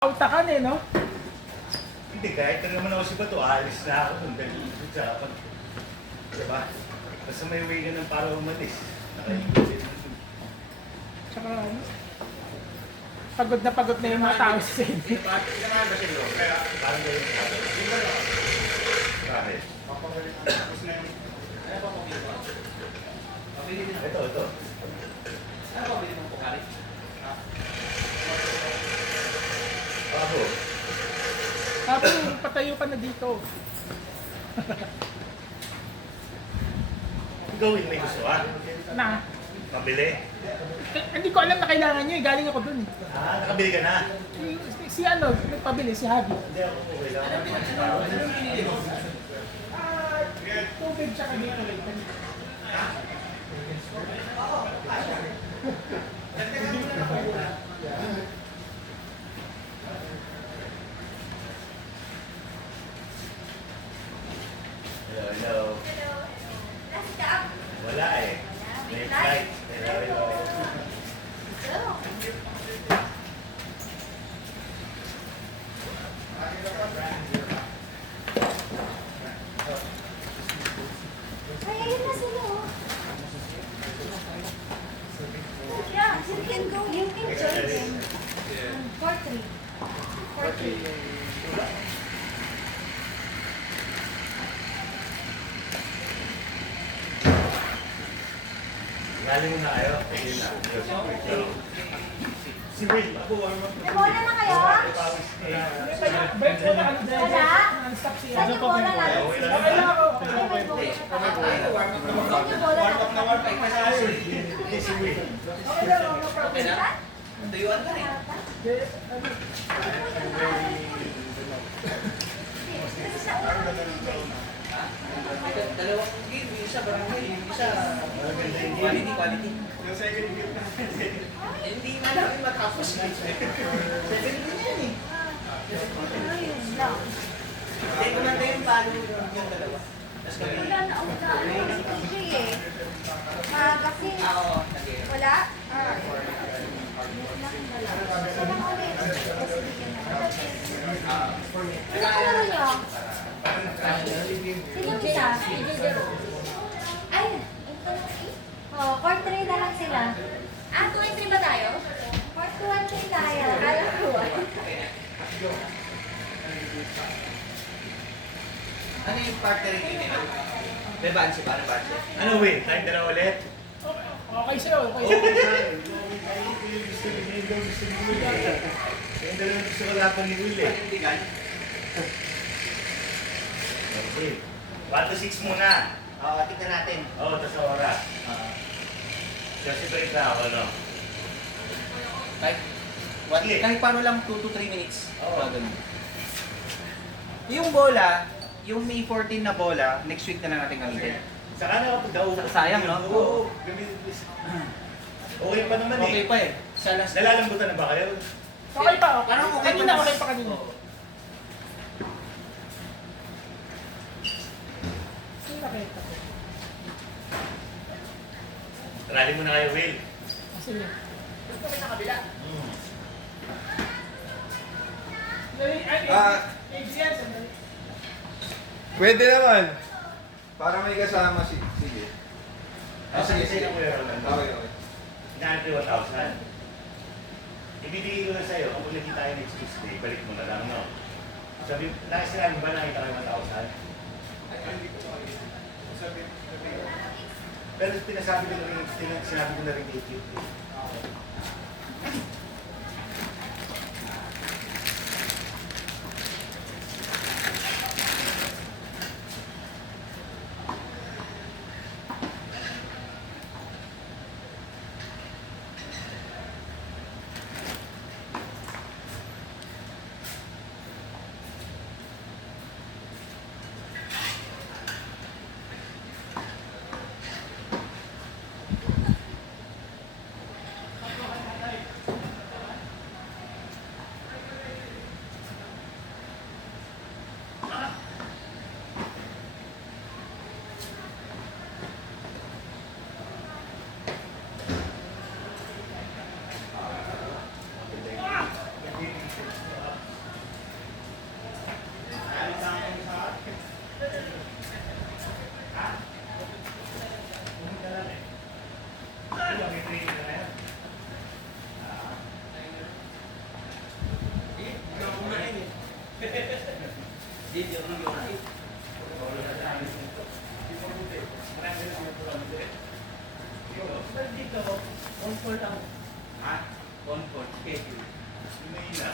Utakan eh, no? Hindi, kahit na naman ako si Bato, aalis na ako dun dahil sa kapag, diba? Basta may way ka ng para umalis. Nakaibig. Tsaka ano? Pagod na yung mga tao sa inyo. Parang ganyan. Bakit? Ito. Ano ba bilhin mong Pocari? Ako. Tapos patayo ka na dito. Gawin may gusto ka? Na. Mabili? Hindi ko alam na kailangan nyo eh. Galing ako dun. Nakabili ka na? Si ano, nagpabili, si Javi. Hindi ako po kailangan. Anong binili mo? Tubig tsaka dito rin. Hello. Wala eh. May flight. Hello. Ayun na sila, oh. Yeah, you can go. You can join them. 4-3. 4-3. Galing na kayo? Ayun na. Si Will. Nabola na kayo? Break mo na ano dyan. Wala? Non-stop siya. Saan yung bola natin? Okay lang ako. Ay, may bola. Warm up na Saan yung bola natin? Hindi si Will. Okay lang ako. Okay na? Tuyuan ka rin. Dalawang game, yung isa barangay, yung isa quality. Hindi na namin matapos. 7 din yan eh. Ayun lang. Hindi ko na yung palo yung dalawa. Tapos kami. Wala na ako na. Ano si TJ eh. Maaga kasi. Oo, nag Wala? Ah. Wala lang ulit. Kasi bigyan na. Ano kalaro niyo? Sino isa? Ay, ito na eh. Oh, court 3 na lang sila. Ah, 2-3 ba tayo? Court 2-3 tayo. Alam ko. Ano yung partner rin nila? May bansi ba? Ano bansi? Ano Will? Tayo dalawa ulit? Okay sa'yo. Okay sa'yo. Okay sa akin. Gusto ni Will eh. Yung dalawa gusto ko laban ni Will eh. Panindigan? Okay. 1 to 6 muna. Oo, tignan natin. Oo, tas sa oras. Kasi break na ako, no? Kahit paano lang 2 to 3 minutes. Oo. Ganun. Yung bola, yung May 14 na bola, next week na lang natin gamitin. Saka na ako daw. Sayang, no? Oo. Okay pa naman eh. Okay pa eh. Sa last Nalalambutan na ba kayo? Okay pa. Parang okay pa Kanina, na. okay pa kanina. Sino nakita ko? Rally mo na kayo, Will. Sige. Ito may nakabila. Yan, sandali. Pwede naman. Para may kasama sige. Sige, sige. Okay, okay. Inaanti 1,000. Ibibigay ko na sa'yo, kung ulit tayo next Tuesday, balik mo na lang, no? Sabi, sinabi ba nakita kayo 1,000? Pero sinabi ko na rin 850. Ha? Comfort schedule. Hindi na.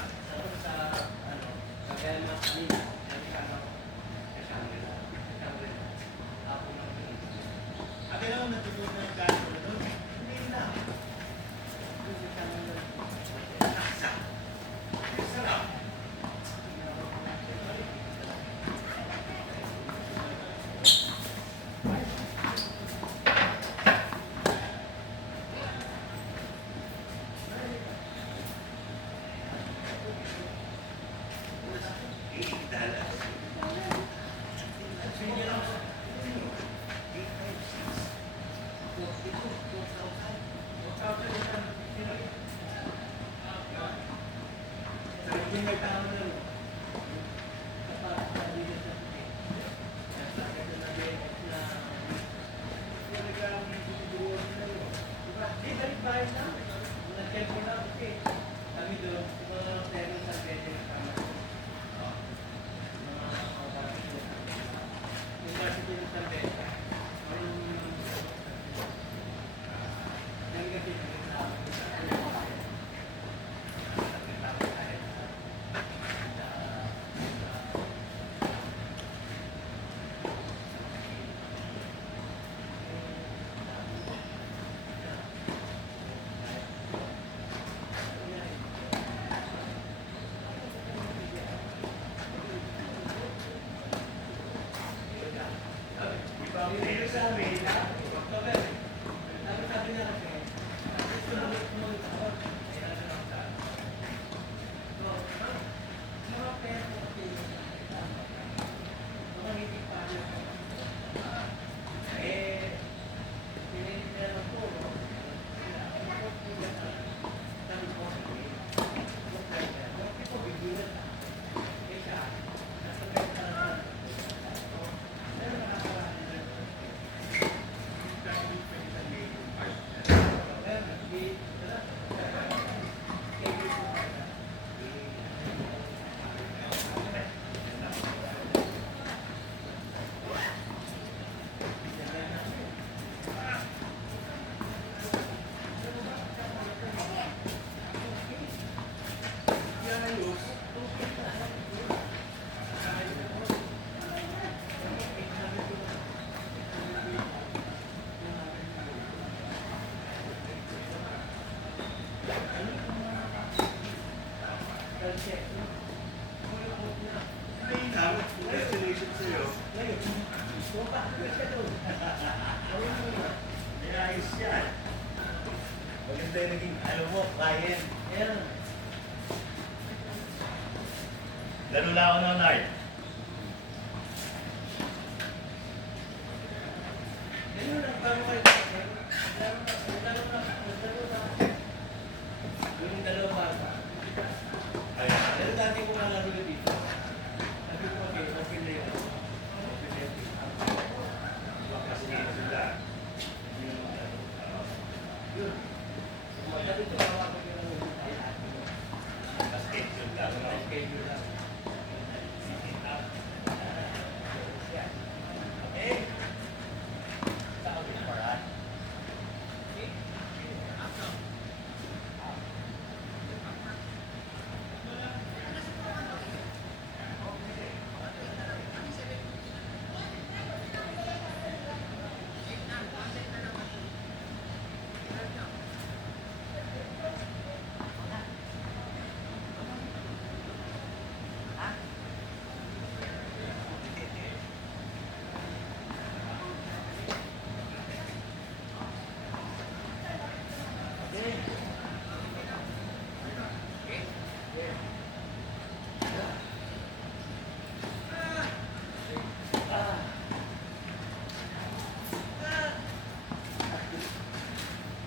Akin naman natutulog na yung kaso na doon. Hindi na. Sarap. Congratulations sa'yo. May ayos yan. Maganda yung naging, alam mo, client. Lalo lang ako na, Nard.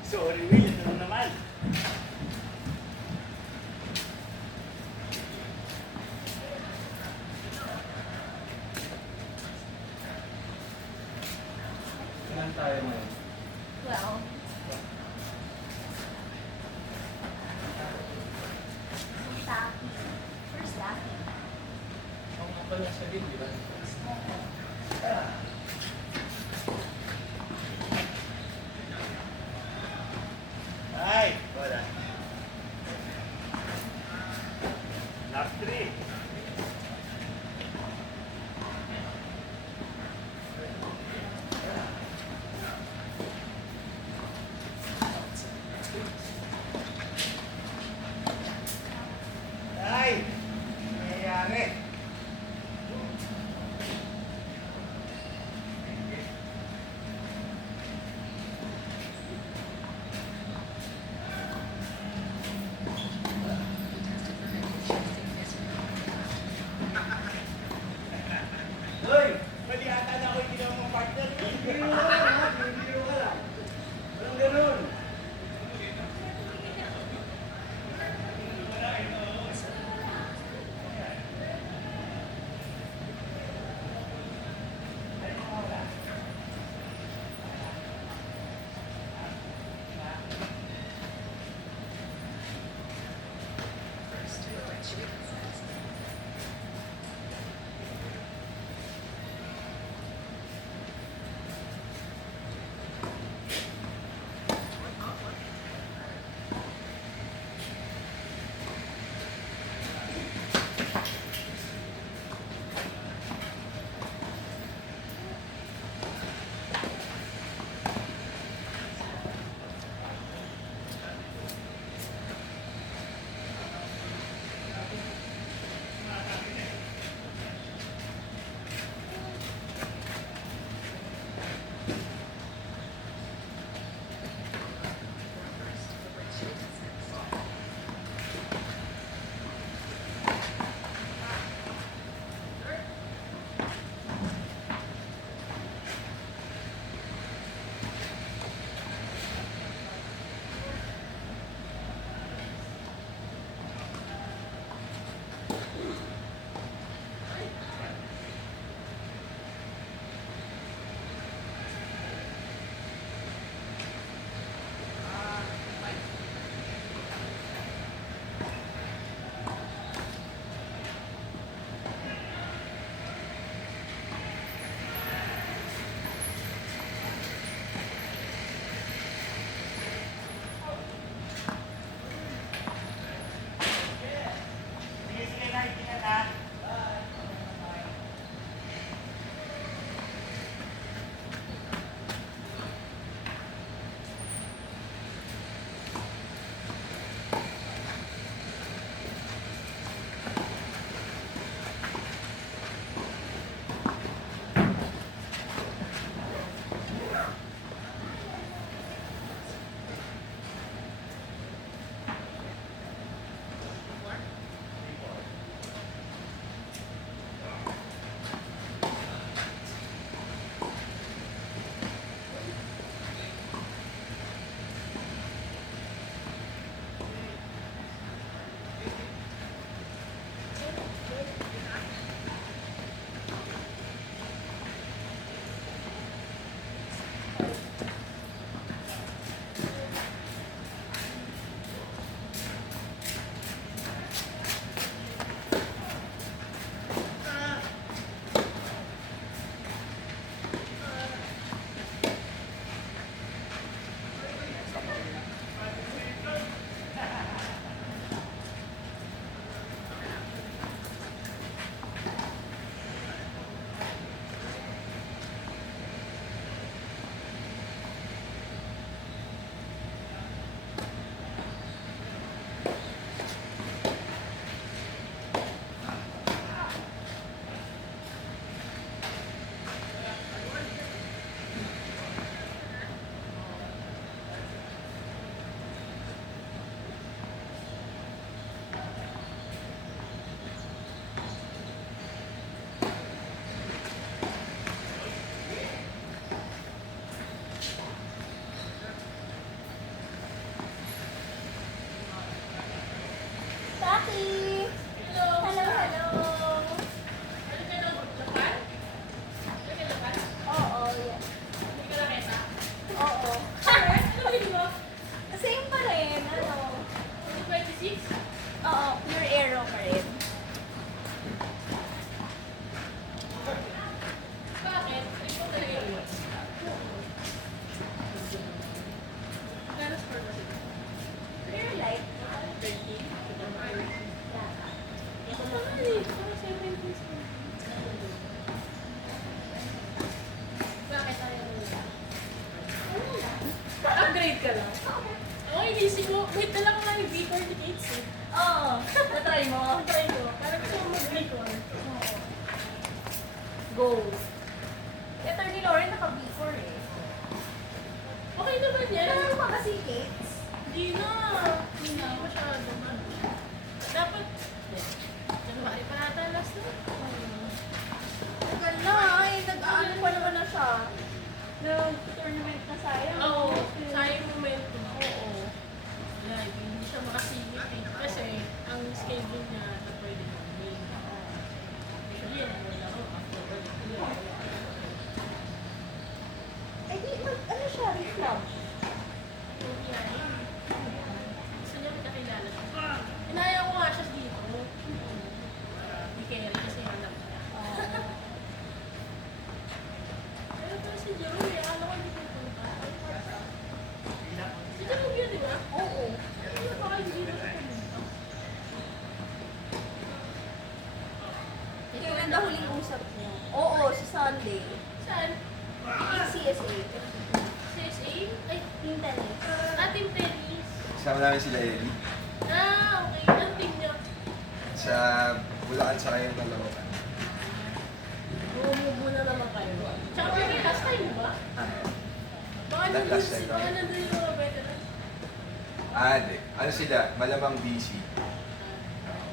Sorry, Will. Ito na naman. Saan tayo ngayon? Well, Staffy. For staffy. Ay, wala. Lap 3. Ay! Nangyayari. eh. Parang 70s. Bakit ayaw mo nila? Upgrade ka lang. Ako inisip ko, wait na lang ako ng V48 eh. Oo, natry mo. Try ko. Parang gusto ko mag-record. Oo. Go. Eh, Attorney Lauren naka-B4 eh. Okay naman yan. Pero pa kasi Kates. Hindi na. Hindi na masyado. Dapat, January pa nata last na. Tagal na eh. Nag-ano pa naman na siya. Nag-tournament na sayang. Oo, sayang momentum. Oo. Yeah, hindi siya makasingit eh. Kasi, ang schedule niya na pwede na May. Usually, yan ang laro after all. Eh di, ano siya? Reclub. Gusto niya magkakilala siya. Inaya ko nga siya dito. Hindi kaya kasi alam niya. Pero to si Jerome, alam ko hindi pupunta. Si Jerome yun, di ba? Oo. Ano ba kayo hindi na siya pumunta? Kailan daw huling usap niyo? Oo, sa Sunday. Saan? CSA. CSA? Ay, Team Tennis. Team Tennis. Kasama namin sila Ellie. Okay. Ang team niya. Sa Bulacan sa kayong dalawa. Bumubo na naman kayo. Tsaka may last time, di ba? Baka Last time. nandun yung mga veteran. Hindi. Ano sila? Malamang BC.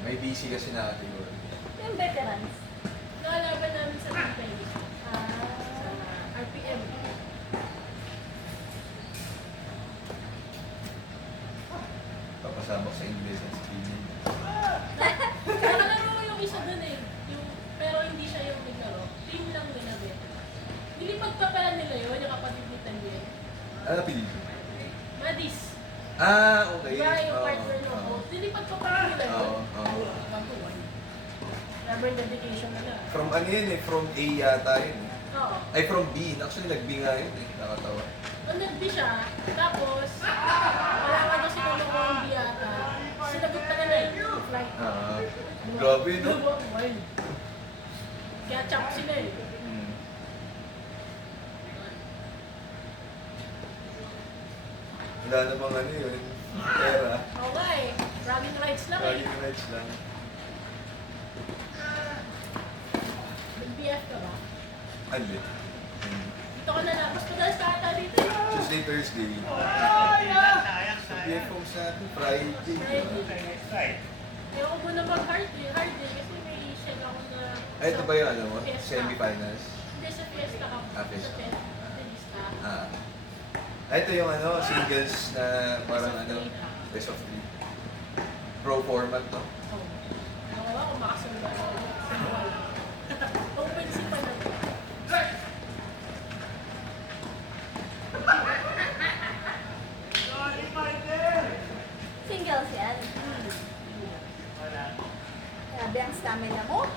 May BC kasi na kategory. Yung veterans. Nakalaban namin sa Team Tennis. Sa RPM. Papasabak sa English at Spinning. Nakalaro yung isa dun eh. Pero hindi siya yung naglaro. Team lang nila veteran. Nilipag pa pala nila yun, yung kapatid ni Tanyen. Ano pinili? Madis. Okay. Diba yung partner ng both? Nilipag pa pala nila yun. Oo. Baguan. Rubber dedication nila. From ano yun eh? From A yata yun eh. Oo. Ay, from B. Actually, nag-B nga yun eh. Nakatawa. Nung nag-B siya, tapos wala ka daw si Colombo yata. Sinagot pa nila yung flight. Grabe, no? Wild. Kaya chop sila eh. Hmm. Wala namang ano yun. Pera. Oo nga eh. Bragging rights lang eh. Laging rights lang. Nag-BF ka ba? Ano? Dito ka na labas. Padalas ka ata dito eh. Tuesday, Thursday. Sa PFO sa Friday. Friday. Right. Ayoko muna mag-hard eh. Hard eh. Kasi may shell ako na... Ay, ito ba yung ano mo? Fiesta. Semi-finals? Hindi, sa Fiesta ka. Fiesta. Sa Fiesta. Ah. Ito yung ano, singles na parang ano, best of 3. Pro format, no? Oo. Ako ba kung makasunda ako. Open si pa na. Singles yan. Grabe ang stamina mo.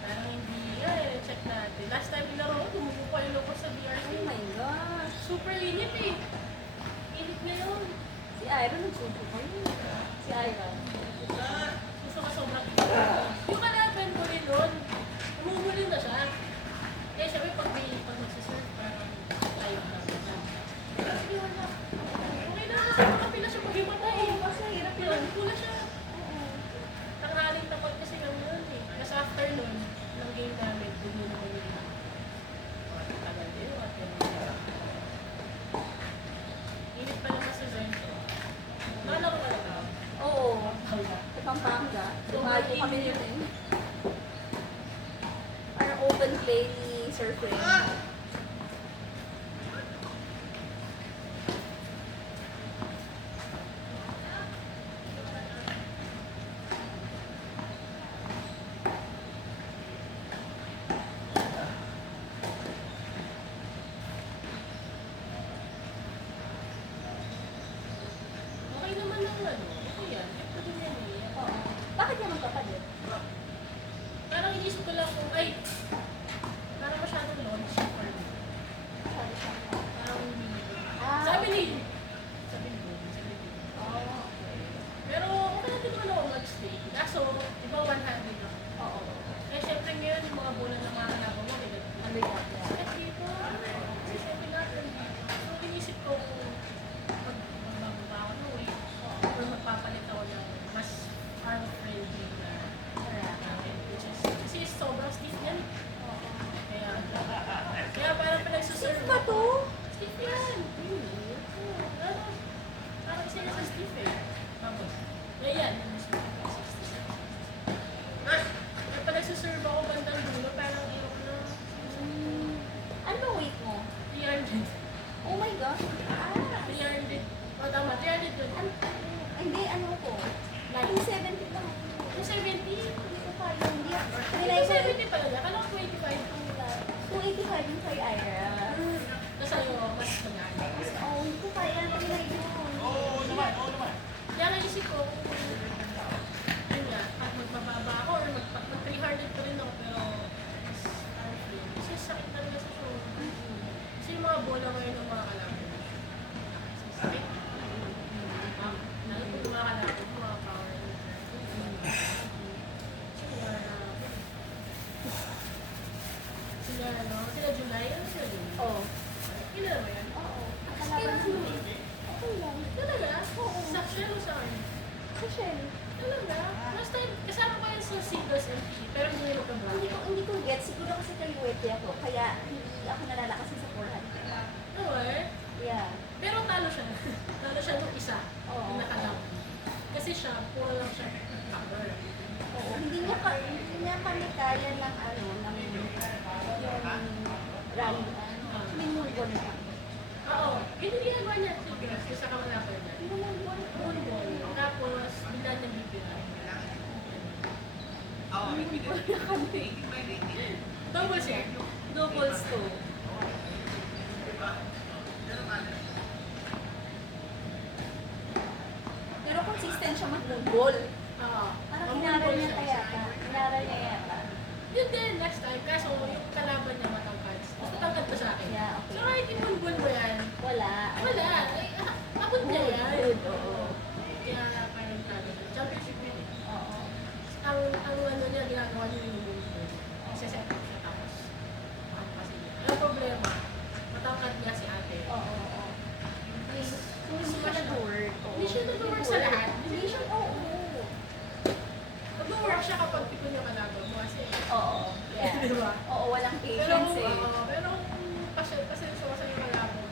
Parang hindi eh. Check natin. Last time nilaro ko, tumubo pa yung loko sa BRC. Oh my gosh. Super init eh. Init ngayon. Si Iron nagsubo ko yun. Si Iron. Gusto ka sobrang init. Yung kalaban ko rin nun, umumuli na siya. Kaya syempre pag nagsisurf, parang tayo na. Sige, wala. Okay na, makapila siya pag-imatay. Kasi hirap Pila yun. pula siya. Tanghaling takot kasi kami nun eh. Kasi after nun, ng game namin, doon yun naman yung tagal din. At yun. Init pa naman sa Zento. Naalala ko talaga. Oo. Sa Pampanga. Dumahal ko kami yun eh. Parang open play ni Sir Frank. Okay naman lang ano. Okay yan. Ito din yan eh. Oo. Bakit niya magkapalit? Parang inisip ko lang kung, ay, parang masyadong launch. physically weighty ako, kaya hindi ako nalalakas sa 400. Oo eh. Yeah. Pero talo siya. Talo siya nung isa. Oo. Yung nakalaw. Kasi siya, puro lang siya cover. Oo, hindi niya kami kaya ng ano, ng yung rally. Minulgon na. Oo. Yun yung ginagawa niya. Sige, sa kamalapan niya. Minulgon. Tapos, bigla niya bibigyan. Minulgon na kami. Double siya. Doubles to. Pero consistent siya mag-goal. Oo. Parang inaral niya kaya. Inaral niya yata. Yun din, last time. Kaso, yung kalaban niya matangkad. Mas matangkad pa sa akin. Yeah, okay. So, kahit inulbon mo yan, Wala. wala. Eh, abot niya yan. Good, oo. Kaya, parang talo siya. Championship yun eh. Oo. Ang ano niya, ginagawa niya yung inulbon. Isa-set up siya tapos. Ano kasi niya. Ang problema, matangkad nga si ate. Oo, oo. Hindi siya nag-work. oo. Hindi siya nag-work sa lahat. Hindi siya, oo. Mag-work siya kapag tipo niya kalaban mo kasi. Oo, yeah. Di ba? Oo, walang Pero, patience eh. pero pasensya ko sa yung kalaban mo.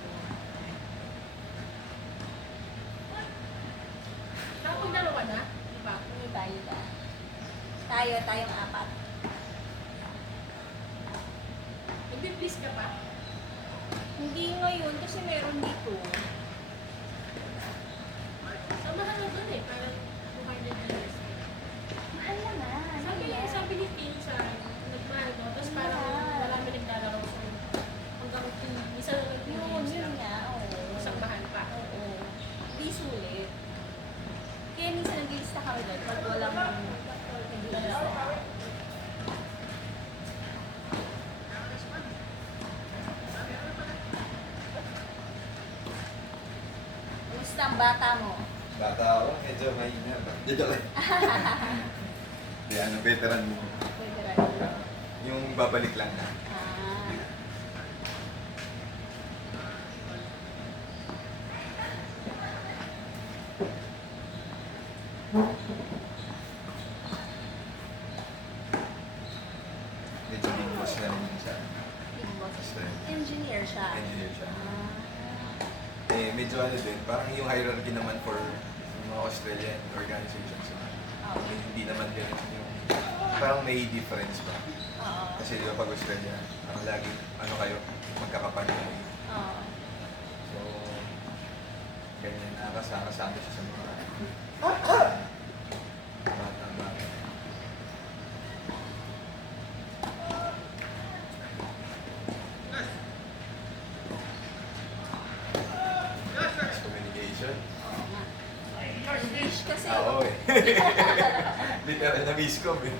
Tapos dalawa na, di ba? Hindi valida. Tayong apat. Nag-please ka pa? Hindi ngayon kasi meron dito. Samahan na dun eh, parang 200 years. Mahal na nga. ano yan? Sabi ni Tim sa nagmahal ko, tapos parang marami naglalaro so hanggang isa na lang Yun nga. Oo. isang mahal pa. Oo. Hindi sulit. Kaya minsan nag-lista kami doon pag walang nag-lista. Kumusta ang bata mo? Bata ako, medyo mahina ba? Dito lang. Di ano, veteran mo. Pwede rin. Yung babalik lang na. Ah. Medyo big boss na rin siya. Big boss. Basta Engineer siya. engineer siya. Ah. Eh, medyo ano din, parang yung hierarchy naman for mga Australian organizations. Oo. Hindi naman ganun yung, parang may difference pa. Oo. Kasi di ba pag Australia, parang lagi, ano kayo, magkakapanay. Oo. So, ganyan, nakakasama siya sa mga bata-bata. Mass communication. Oo nga. English kasi. Oo eh. Literal na miscom eh.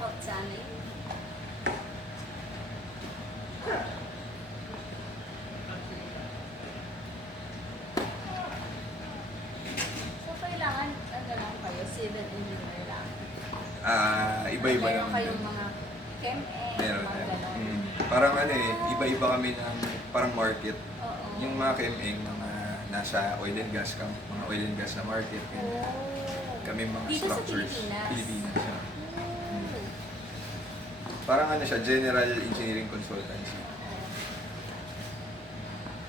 Outstanding. So, kailangan, ano lang kayo, civil engineer lang. Iba-iba Meron naman. kayong mga chem-ed, Meron. mga ganon. Parang ano eh, iba-iba kami ng parang market. Oo. Yung mga KMA, mga nasa oil and gas, mga oil and gas na market. Oh. Kami mga Dito sa structures. Pilipinas? Pilipinas. Yeah. Oh. Parang ano siya, general engineering consultancy.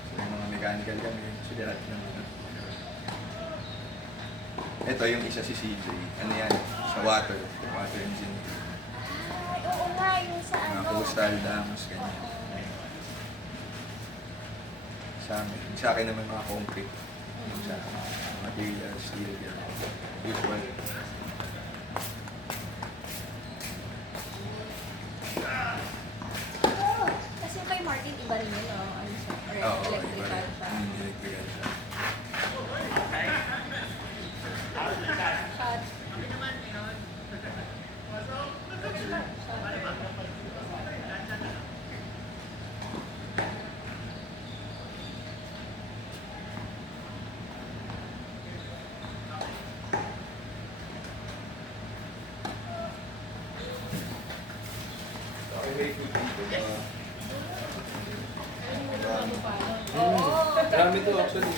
So, yung mga mechanical kami, so lahat ng ano. Ito yung isa si CJ. Ano yan? Sa water engineering. Ay, oo nga, yung sa Mga ano. coastal dams, ganyan. Sa amin. Sa akin naman mga concrete. Yung sa materials, steel, yan. Usual. Kasi kay Martin, iba rin yun, no? Ano siya? Or Oo, iba electrical rin. siya. Electrical siya. Shot. Okay, may food dito ba? Marami to actually.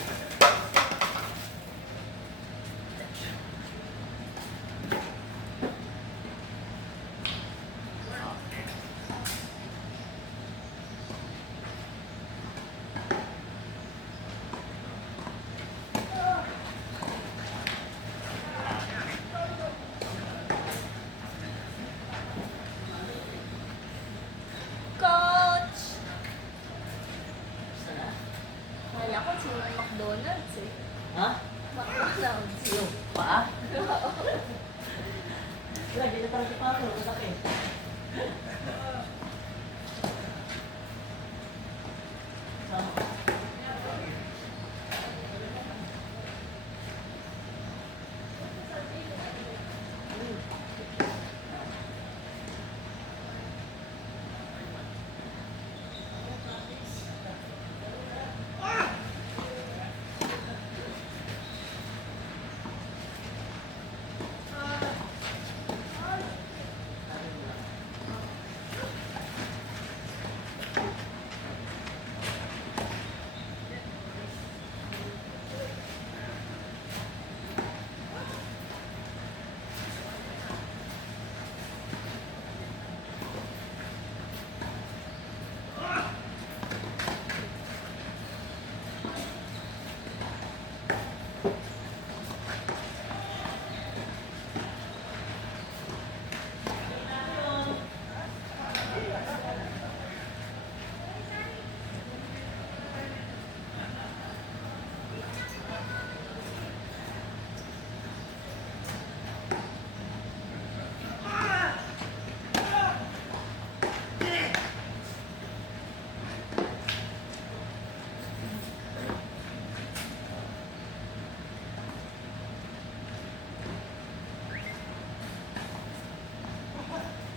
Coach! Kaya ko si McDonald's eh. Ha? McDonald's. Yung pa? Lagi na parang pa ako, malaki. Sama.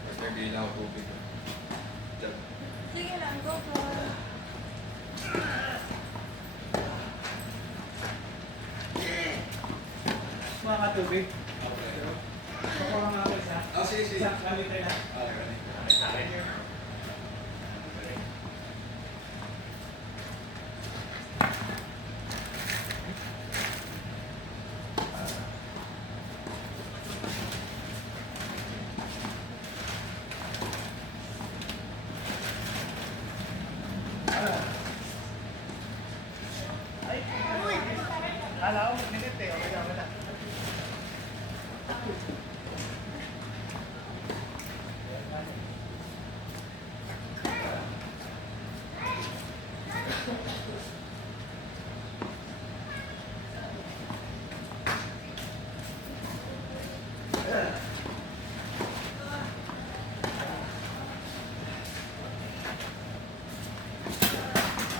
Mas nagbihin ako tubig. Diyan. Sige lang, go for Mga katubig. Okay. Pakuha nga ako isa. Ah, sige, sige. Isa, gamitin na. Okay. Kala ko, minute eh. Okay na, okay na.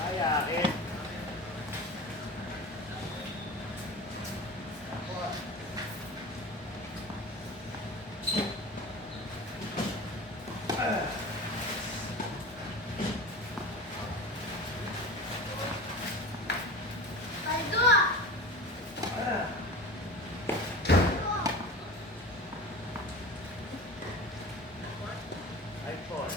Ay, akin. iPhone.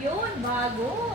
Yun, bago.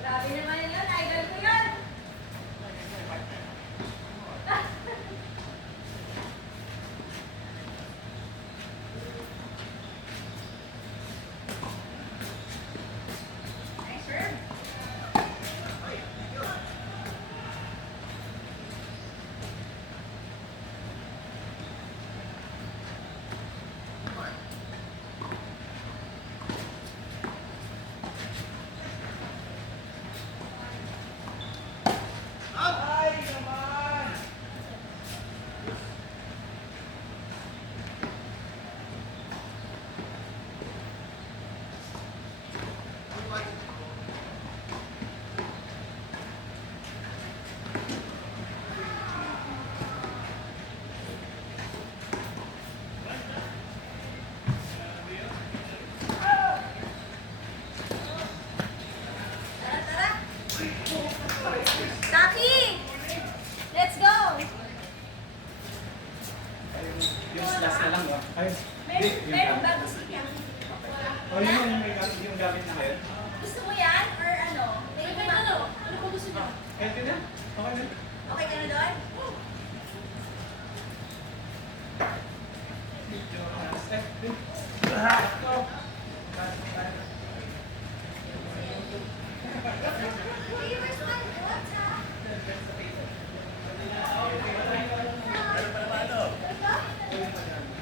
Grabe naman yun, idol ko yun. Nice serve. Taki! Let's go! Yung last na lang, no? Meron ba gusto niya? O yung gamit na ngayon? Gusto mo yan? Or ano? Ano ba ano? Ano ba gusto niya? Kahit yun na. Okay na. Okay ka na doon? Hey, where's my water?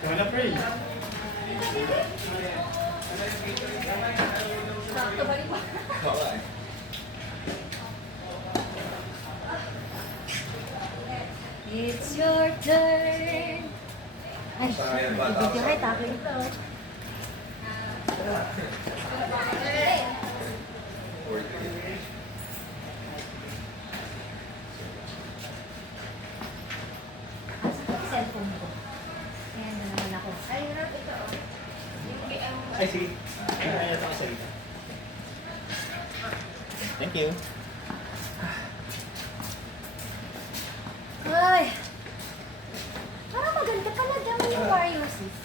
Wala pa rin. Sakto ba rin ba? Okay. It's your turn. Ay, Sayang ba, video tao? kahit ako ito. Hey, 40. cellphone ko. Ayan na naman ako. Ay, hirap ito. Ay, sige. Ay, ito kasi. Thank you. Ay! Parang maganda pala naman yung Wario sis.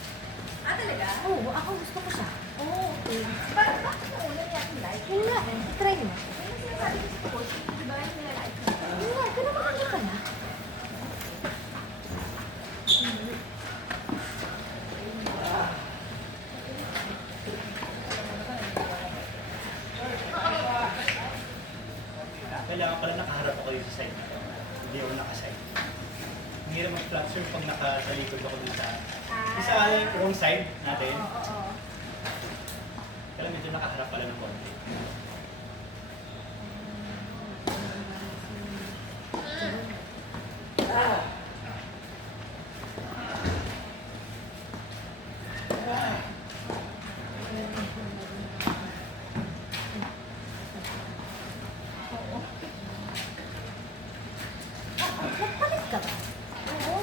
Ah, talaga? Oo, ako gusto ko siya. Oo, okay. Bakit mo ulan natin like? Yun nga eh, try mo. Ano sinasabi ko sa coach? Di ba yung nilalike ko? Yun nga, ito na maganda ka na. Kailangan pala nakaharap ako yung side nito. Hindi ako nakaside. Hindi naman flat surf pag nakasalikod ako dun sa... Isa wrong side natin. Oo. Kaya medyo nakaharap pala ng konti. Nagpalit ka ba? Oo.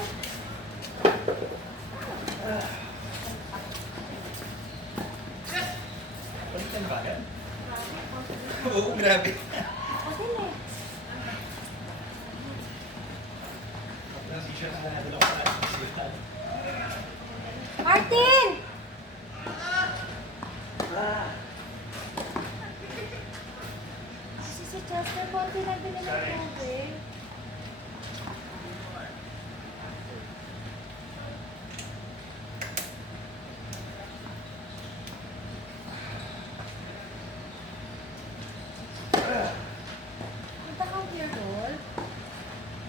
Palitan ba yan? Oo, grabe. Kasi eh. T-shirt na nadala ko sa hospital. Martin! Si Chester, konti lang din naman tubig. Punta kang beer roll.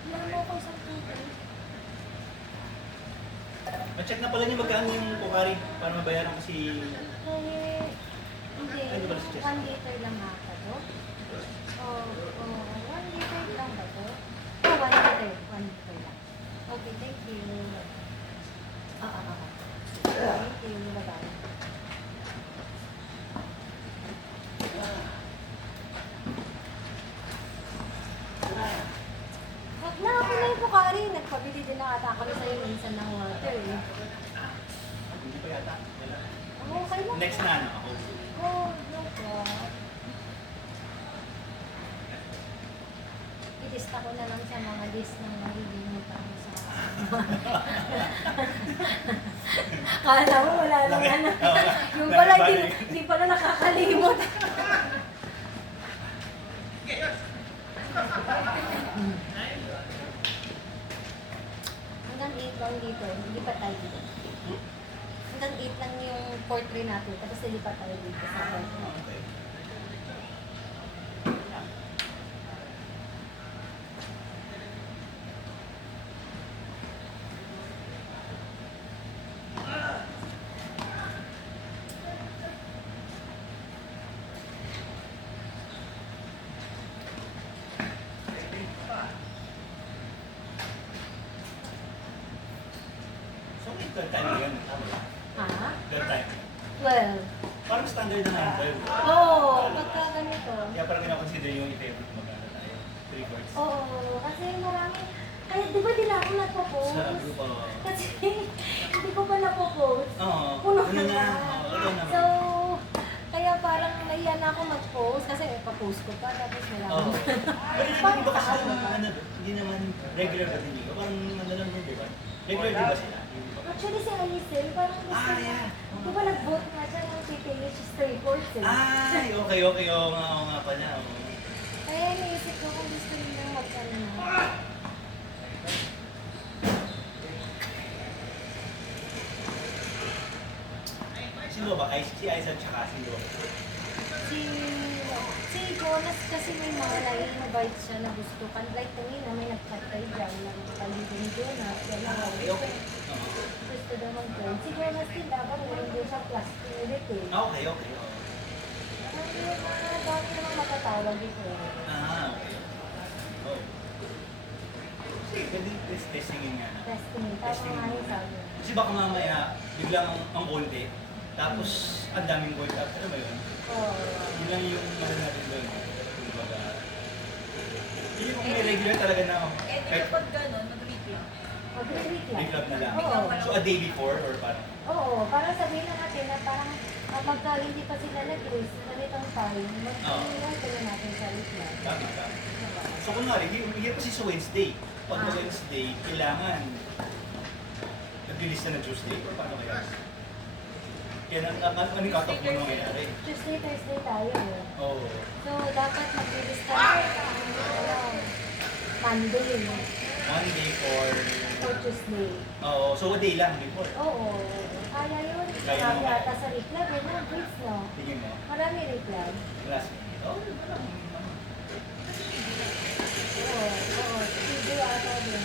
Ilan mo ako isang tubig. Ma-check na pala niyo magkano yung kukari para mabayaran kasi Eh, hindi. Ano ba si Chester? 1 liter lang ata to. Oh, 1 liter lang ba to? Oh, 1 liter. 1 liter lang. Okay, thank you. Thank you. Bye-bye. Wag na ako na yung Pocari. Nagpabili din na ata kami sa'yo minsan ng water eh. hindi pa yata. Wala. Okay lang. Next na ano ako. Oh, no God. Ilista ko na lang sa mga list ng malilimutan mo sa Kala mo wala lang ano. Yung pala, hindi pala nakakalimot. Hanggang 8 lang dito, hindi pa tayo dito. Hanggang 8 lang yung portrait natin, tapos nilipat tayo dito sa portrait. Okay. So, may third time yan. Tama ba? Ha? Third time. 12. Parang standard na nga yung 12. Oo, pagka ganito. Kaya parang kinakonsider yung i-favorite magkano tayo. 3 quarts. Oo, kasi marami. Ay, di ba di na ako nagpo-post? Sa grupo. Kasi hindi ko pa napo-post. Oo. Puno Ano na? na. Oo, naman. So, kaya parang nahiya na ako mag-post kasi pa-post ko pa tapos wala Oo. akong Pero hindi Parang ba kasi taas naman, naman. ano, hindi naman regular ba din dito? Parang ano lang din, di ba? Regular din ba sila? Hindi ba? Actually, si Alicel, parang gusto Ah, niya. yeah. Di ba nag-vote nga siya ng PPH Stray Force eh? Ay, okay, okay. Oo nga pala. Oo. Kaya iniisip ko kung gusto niya mag-ano na. Sino ba? Si Aiza tsaka si Lo. Si, si Jonas kasi may mga nai-invite siya na gusto kan. Like kanina may nag-chat kayo dyan ng paligid ni Jonas. Gano'n. Okay, okay. Oo. Gusto daw mag-join. Si Jonas din dapat meron din siyang class spirit eh. Okay, okay. Oo. Ang dami naman matatawag dito eh. Ah, okay. Oh. Pwede testingin nga na. Testing. Tama nga yung sabi. Kasi baka mamaya, biglang ang konti, tapos ang daming voice out. Ano ba yun? Oo. Yun lang yung ano natin doon. Kumbaga, hindi kung may regular talaga na kahit pag gano'n, mag-read lang. Mag-retreat lang. big club na lang. Oo. So a day before or parang? Oo, parang sabihin na natin na parang pagka hindi pa sila nag-raise, ganitong time, mag-invite na natin sa reply. Tama, tama. So kunwari, hirap kasi sa Wednesday. Pag na Wednesday, kailangan nag-release na ng Tuesday or paano kaya? Kaya ano yung cut-off mo nangyayari? Tuesday, Thursday tayo eh. Oo. So, dapat mag-release tayo Monday Monday or... or Tuesday. Oo, so a day lang before. Oo, kaya yun. Kaya Marami mo. yata sa reply, ganyan, please no. Tingin mo. Marami reply. Class. Oo, parang... Oo, Tuesday ata din.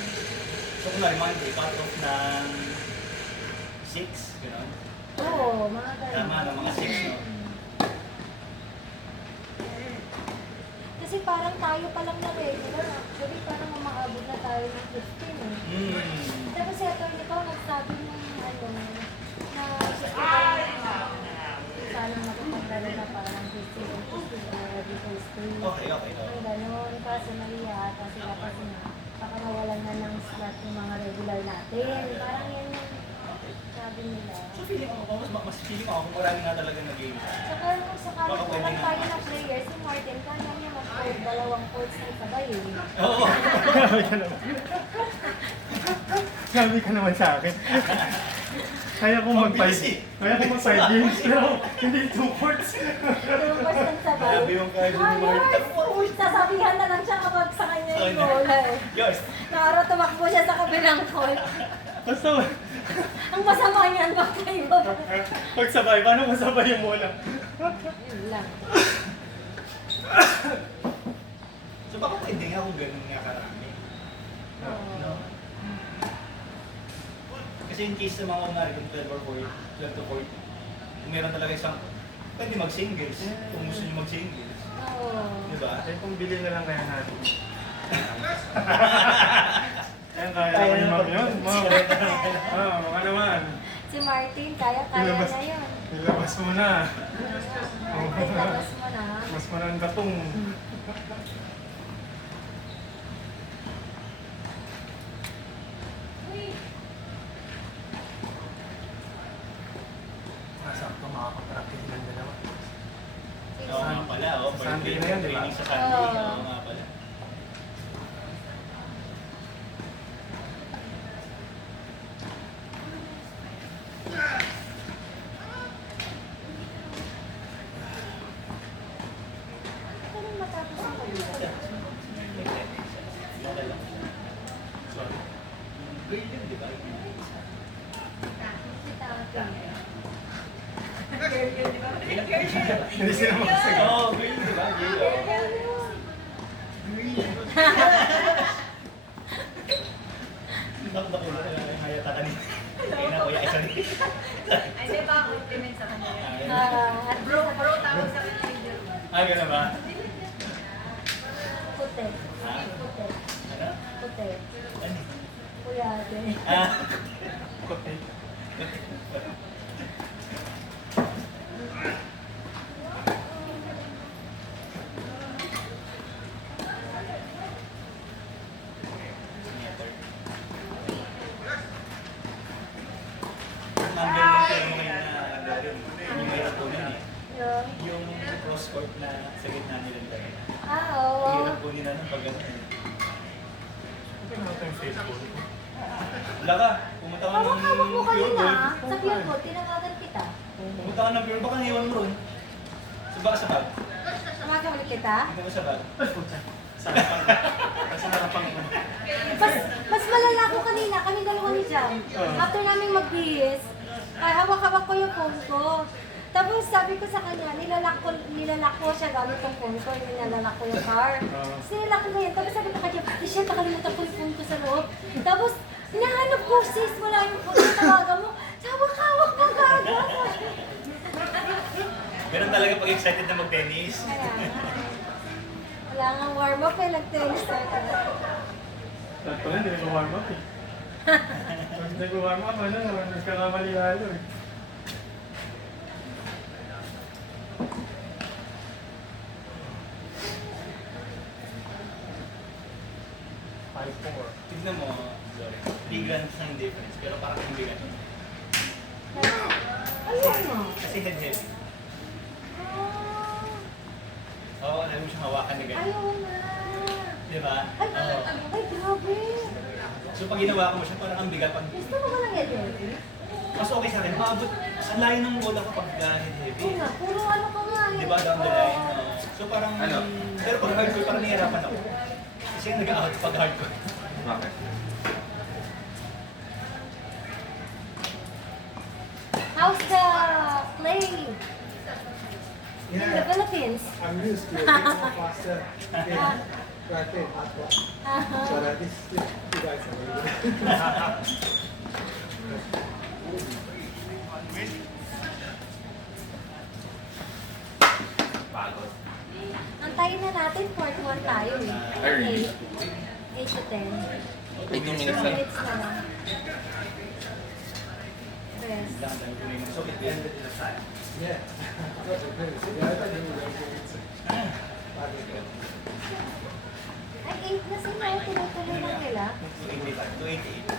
So kunwari Monday, cut-off ng 6 6, gano'n. Oo, mga ganun. Tama, ng mga 6, no? Kasi parang tayo pa lang na regular. Actually, parang umaabot na tayo ng 15 eh. Tapos si attorney ko, nagsabi nung na gusto ko sana makapagdala na parang 15 already first day. Okay. Ang gano'n, kaso naliyata sila kasi nga, baka nawalan na ng slot yung mga regular natin. Parang yan yung sabi nila. So feeling ko, mas feeling ako kung marami nga talaga nag-game. Saka nung sakali Baka ko pwede lang nga. tayo na player, si Martin, kaya niya mag-code, dalawang codes na sabay eh. Oo. Sabi ka naman sa akin. Kaya ko mag-5 games pero hindi 2 courts. Dalawang codes ng sabay. Grabe yung kaya ni Martin. Ayos! Sasabihan na lang siya kapag sa kanya yung bola eh. Yes. Nakara tumakbo siya sa kabilang court. Basta Ang masama niyan, bak kayo. pagsabay, paano masabay yung bola? Yun lang. So baka pwede nga kung ganun nga karami. No? Kasi in case sa mga kunwari kung 12 or 4, 12 to 14, kung meron talaga isang, pwede mag-singles. Kung gusto nyo mag-singles. Oo. Di ba? Eh kung bilhin na lang kaya natin. Ayan, kaya Kaya naman ni na Ma'am yun. Ma'am. Baka naman. Si Martin, kaya na yun. Ilabas mo na. Martin, labas mo na. Mas maranda tong. Masakto makakapractice ng dalawa. Oo nga pala, oh. Sa Sunday na yan, di ba? Training sa Sunday, Oo. oo nga pala. Kailan matapos ang pag-ibig? Okay lang. Sorry. Grade yun, di ba? Si Tati. Hindi sila makasagot. Oo, grade, di ba? Grade, oo. Nakita ko lang yung hayata kanina. Kaya na kuya isa rin. Ay, di ba compliment sa kanya? At Bro, tawag sa kanya yung girl. Ah, gano'n ba? puti. Puti. Ano? Puti. Ano? Kuya ate. Ah. Number lang kayo ngayon na gawin. Yung mahirap po nun eh. Yung cross court na sa gitna nila tayo. Oo. Ang hirap po nila nun pag gano'n eh. Ito na ito yung Facebook. Wala ka, pumunta ka ng Hawak-hawak mo kanina. Pure Sa pure gold, tinawagan kita. Gold. Pumunta ka ng Pure, baka naiwan mo ron. So baka sa bag. Tamagan ulit kita. Hindi mo sa bag. Sa harapan ko. Sa harapan ko. Mas malala ko kanina, kami dalawa ni Jam. After namin magbihis, ay hawak-hawak ko yung phone ko. Tapos sabi ko sa kanya, nilalak ko siya gamit yung phone ko, nilalak ko yung car. Tapos nilalak ko ngayon, tapos sabi ko kanya, pati siya, nakalimutan ko yung phone ko sa loob. Tapos, hinahanap ko, sis, wala yung phone ko, tawagan mo. Hawak-hawak mo gaga. Ganun talaga pag excited na mag-tennis. Kaya nga. Wala nga warm-up eh, nag-tennis tayo talaga. Lahat pala, hindi nag-warm up eh. Pag nag-warm up, nagkakamali lalo eh. Tignan mo, sorry. 3 grams na yung difference, pero parang hindi ganun. Ayun mo. Kasi head heavy. Ah, Oo, alam mo siyang hawakan na ganun. ayaw na. Di ba? Ay, Oo. ay, grabe. So pag ginawa ko mo siya, parang ang bigat pag... Gusto mo ba ng head heavy? Mas okay sa akin, maabot. Ang layo ng bola kapag head heavy. Oo nga, puro ano ka nga eh. Di ba down the line? Oo. So parang... Ano? Pero pag hardcore, parang nahihirapan ako. Kasi nag-out pag hardcore. Bakit? How's the play in the Philippines? I'm used to it. It's more faster. Yeah. Rapid, hot one. But this, you guys are really good. natin, part 1 tayo eh. Early. 8 to 10. May 2 minutes 2 lang. minutes na lang. Rest. So, it ended in a time. Yeah. Ay, 8 na sila. Tuloy-tuloy lang nila. 288.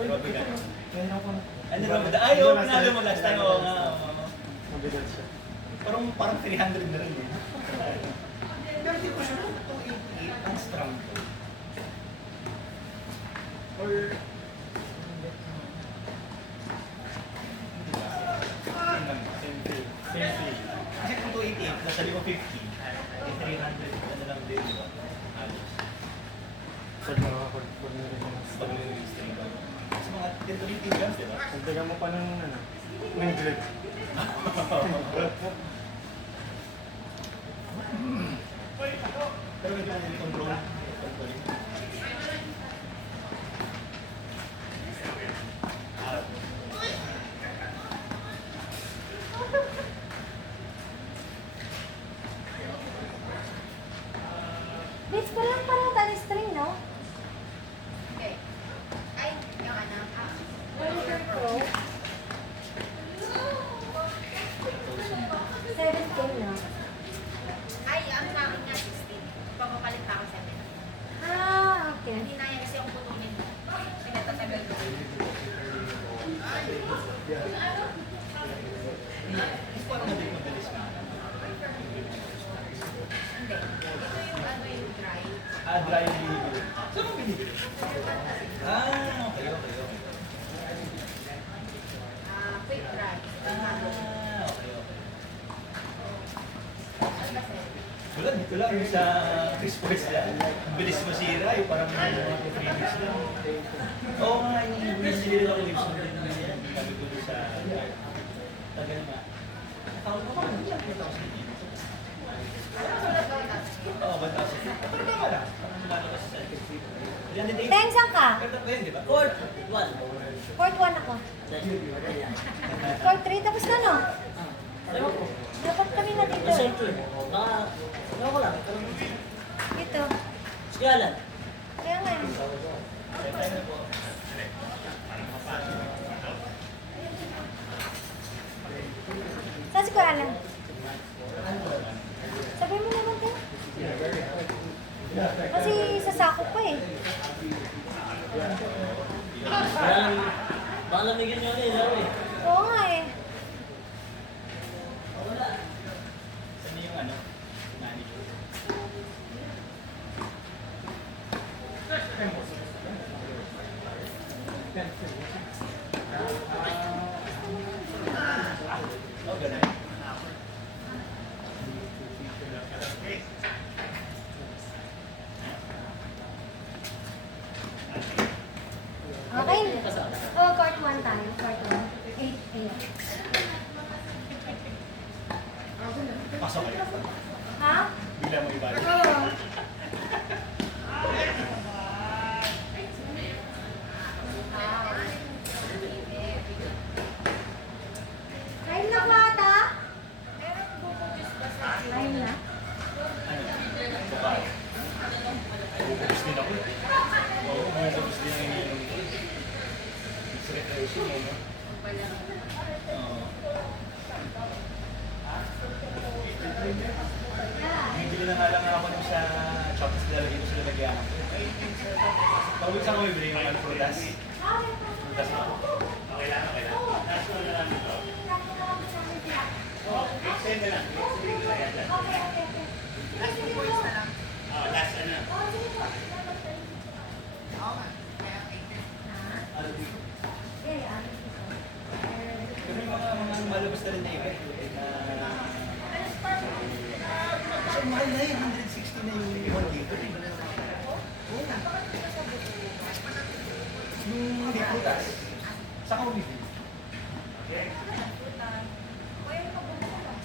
Pero bigat. Kaya ako, Ano naman? Ayaw, pinalo mo last time. Oo nga. oo. mabigat siya. Parang 300 na rin eh. Pero di ko sure kung 288 ang strong to. Or... Same thing. Same thing. Kasi kung 288, nasa ko 50, eh 300 ano lang din, di ba? Halos. Sa nakakapag na rin. Pag nag-restring ka. Kasi mga 10-20 grams, di ba? Nagdagan mo pa ng ano, ng grip. Pero medyo ang control. Bitch, parang tani string, no? Okay. Ay, yung ano. Monitor Pro. 7K, no? Ay, ang sa akin nga 16. Papapalit pa ako 7. Ah, okay. Hindi na yan kasi yung putunin. Pinatatagal ko. Parang madaling madalis ka. Hindi. Ito yung ano yung dry. Dry yung binibili. Saan mo binibili? Okay. Quick dry. Okay. Ano kasi? Wala, dito lang yung sa Chris Boys yan. Ang bilis masira, yung parang mga 3 weeks lang. Oo nga, yung binibili rin ako lips. Sabi ko sa... Tagal nga. Nakawag ko parang hindi lang 4,000 yun. Sulat ko yung tapos. Oo, 1,000. Pero tama lang. Parang lumalabas sa... Ten, saan ka? Pero yun, di ba? Court 1. Port 1 ako. Port 3, tapos na, no? Ewan ko. Dapat kami na dito Kasi eh. ito eh. Baka, ewan ko lang. Dito. Sige, Alan. Kaya nga eh. Saan si Kuya Alan? Sabi mo naman kayo. Kasi sasako pa eh. Baka lamigin nyo ulit, laro eh. Oo nga eh. Saan yung ano? Manager. Oh, ganun. Okay. Oh, court 1 tayo. Court 1. 8 a.m. Pasok kayo. Ha? Bigla mo ibalik. Oo. Kain na po ata? Kain na? Bukal. Bububus din ako. Oo, bububus din ang ininom ko. It's refreshing, no? Oo. Bibili na nga lang ako nung sa Chops, lalagay ko sila nagyan ako. Pag-uwi sa ako, bibili ng ano, prutas. Prutas ako. Okay lang. Last one na lang ito. Extend na lang. Extend na lang yan. Last 2 points na lang. Last ano. Oo nga. Kaya okay. Pero yung mga malabas na rin na event. Kasi mahal na yun, 160 na yung iwan dito. Oo na. Yung hindi prutas. Saan ka bumibili?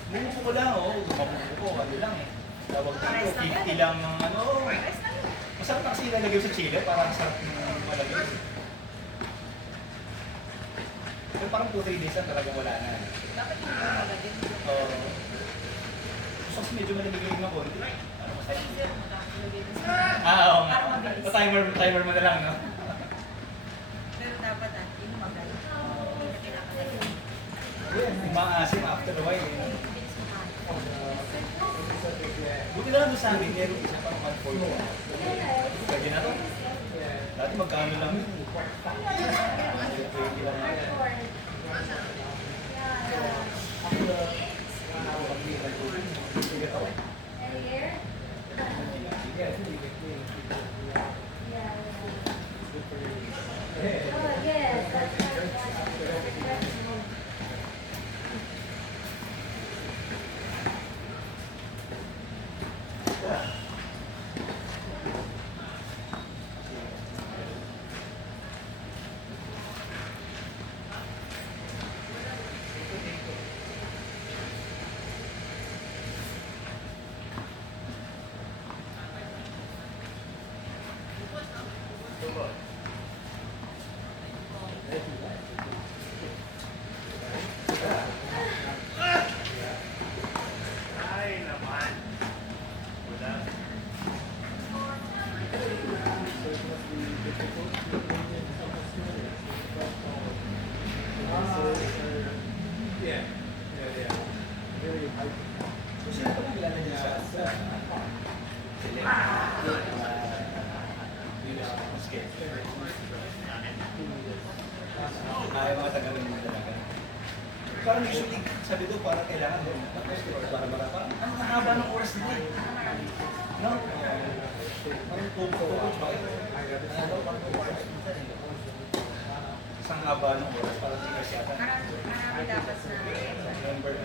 Bumuko ko lang, oo. Mabuko ko, ano lang eh. Tawag dito, 50 lang ng ano. Masarap na kasi ilalagay sa chile, parang sarap ng malagay. Pero parang 2-3 days lang talagang wala na. Dapat yung mga din. Oo. Gusto kasi medyo malamig yung mga konti. Ano masaya? timer mo na lang, no? Pero dapat yung magal. Hindi na kailangan. Maasim after a while, eh. Buti na lang doon sa amin, meron isa pang 140. Pwede na to. Dati magkano lang yun. 120 lang yan. Ay, naman. Wala. So, sino pa lang kilala niya sa ay, mga taga-Manila talaga. Parang usually, sabi doon, parang kailangan doon. Para parang, ang haba ng oras nila eh. No? Parang coach, bakit? Isang haba ng oras, parang tigas yata. Marami dapat na. November.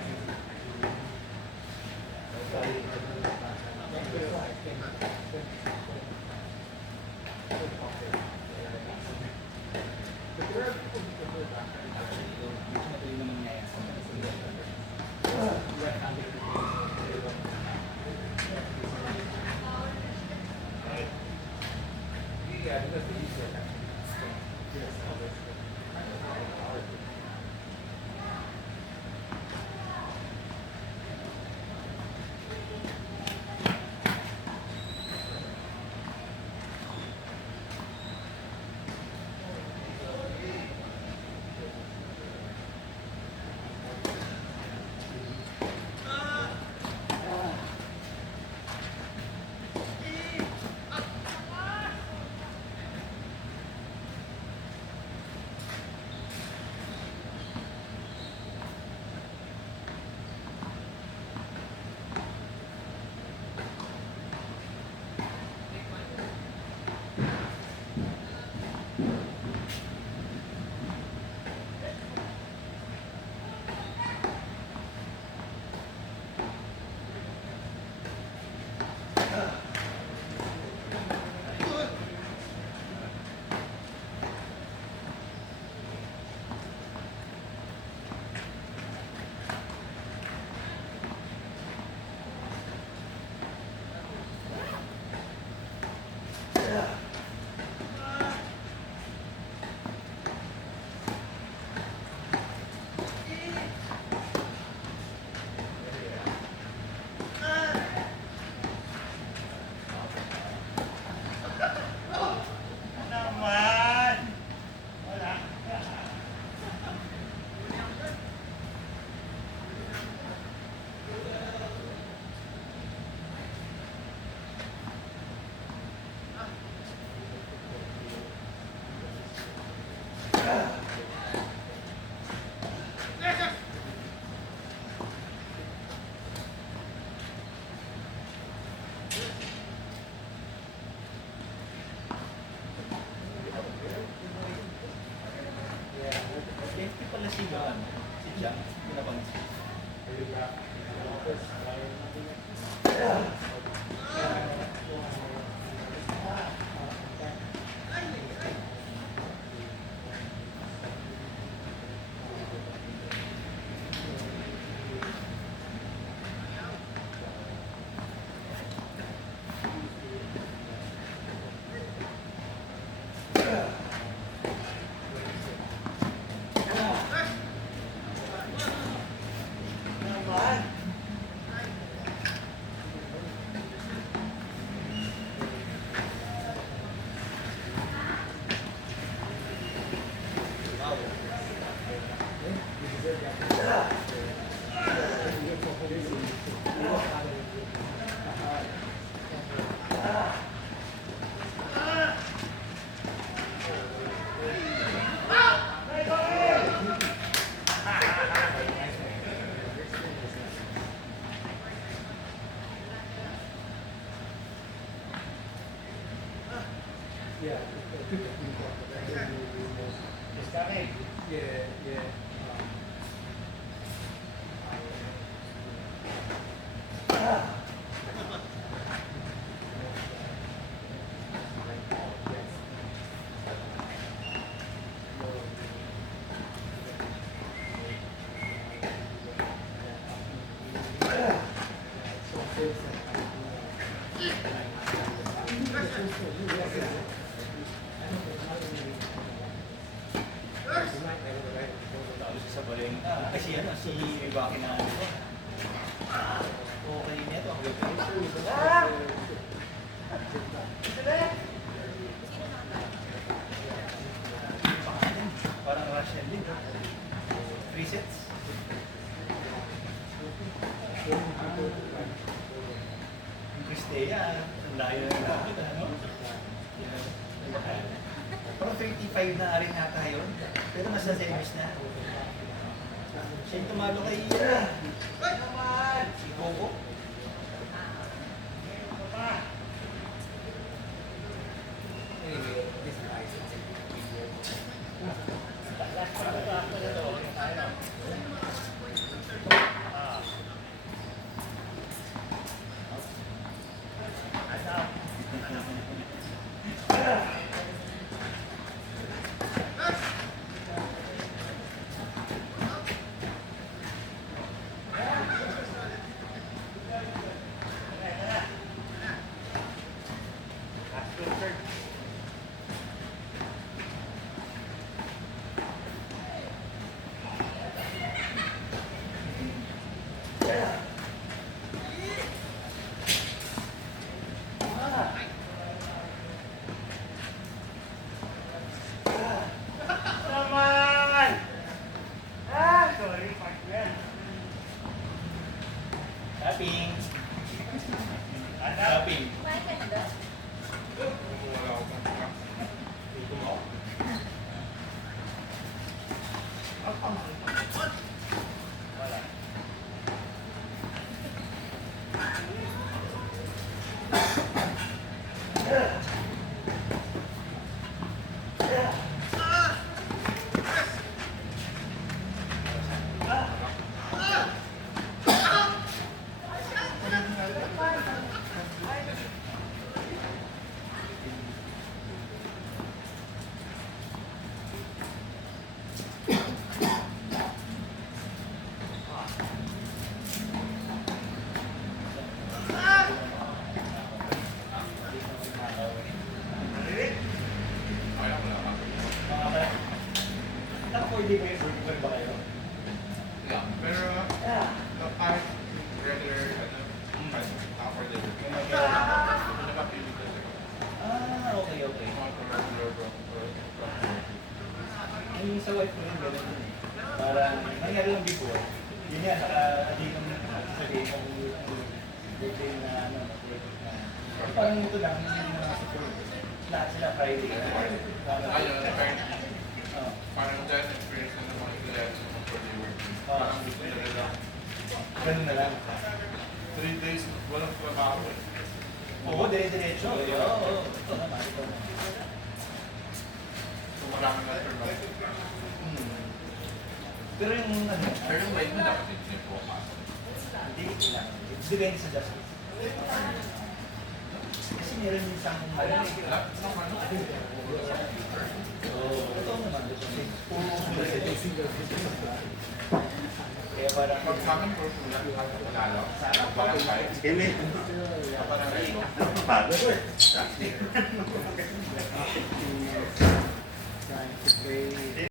Yeah. Yeah, yeah. Tapos sa baling, kasi ano, si Ibaki na ano ko. Okay niya to, parang rush ending. 3 sets. Yung Cristea, ang layo na namin, ano? Parang 35 na rin nata yun. Pero mas na semis na. Siya yung tumalo kay si Coco. Anyway, this is nice. Tapping. Tapping. Kumain ka na ba? Naka-4D ba yun? Vertical ba kayo? Yeah, pero kahit regular, for the Okay, okay. Yung sa wife ko rin, gano'n yun eh. Parang, nangyari lang before. Yun yan, naka-adikam na sabihin kung birthday na ano, parang ito lang, hindi na support. Lahat sila Friday. parang that experience na naman ito for the work. Parang ganun na lang. 3 days, walang trabaho. Oo, dire-diretso. Oo, ito naman, ito naman. So maraming na trabaho. Pero yung ano, Pero yung light mo dapat hindi po pasok. hindi lang. Depende sa justice. Kasi meron yung isang Lahat ng ano, ito naman. Kaya parang pag sa akin, for kulang, panalo. Parang kahit. Kili. Parang Pagod.